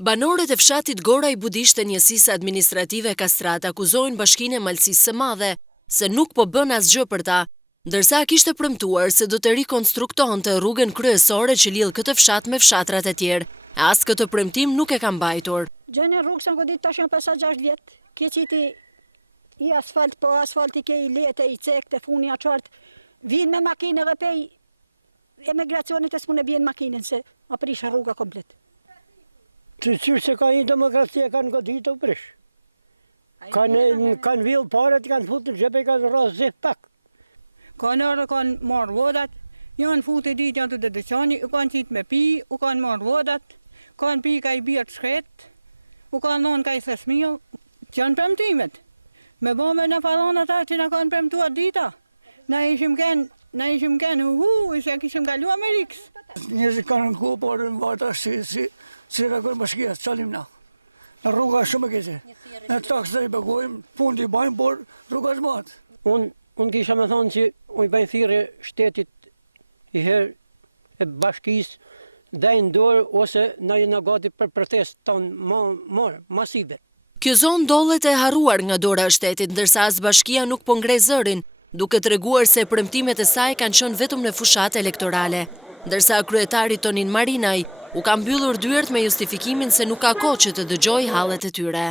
Banorët e fshatit Goraj Budisht të njësisë administrative Kastrat akuzojnë Bashkinë e Malësisë së Madhe se nuk po bën asgjë për ta, ndërsa kishte premtuar se do të rikonstruktonte rrugën kryesore që lidh këtë fshat me fshatrat e tjerë. As këtë premtim nuk e ka mbajtur. Gjënë rrugë sa godit tash janë 5-6 vjet. Ke qiti i asfalt, po asfalti ke i lete, i cekte, funi a qartë. Vinë me makinë dhe pej emigracionit e s'mune bjenë makinën se a prish rruga komplet. Të qyrë se ka një demokracia kanë godit të prish. Kanë villë paret, kanë futë në gjepe, kanë rrasë zih pak. Kanë marrë vodat, janë futë ditë janë të dedeqani, u kanë qitë me pi, u kanë marrë vodat, kanë pi ka i bjerë shkret, u kanë nonë ka i thesmio, që janë premtimet. Me bëme në falon ata që në kanë premtuar dita. Na ishim kenë ishe kishim kalu Amerikës. Njëzit kanë në ku, por në vata si reagojnë bashkia, qalim na. Në rruga shumë e kese. Në taksë dhe i begojmë, pun të i bajmë, por rruga është matë. Unë kisha me thonë që u i bëjnë thirrje shtetit i herë e bashkisë dhe i ndorë ose na jena gati për protest tonë masive. Kjo zonë dollet e harruar nga dora e shtetit, ndërsa as bashkia nuk po ngre zërin, duke treguar se premtimet e saj kanë qenë vetëm në fushat elektorale. Ndërsa kryetari Tonin Marinaj u ka mbyllur dyert me justifikimin se nuk ka kohë që të dëgjojë hallet e tyre.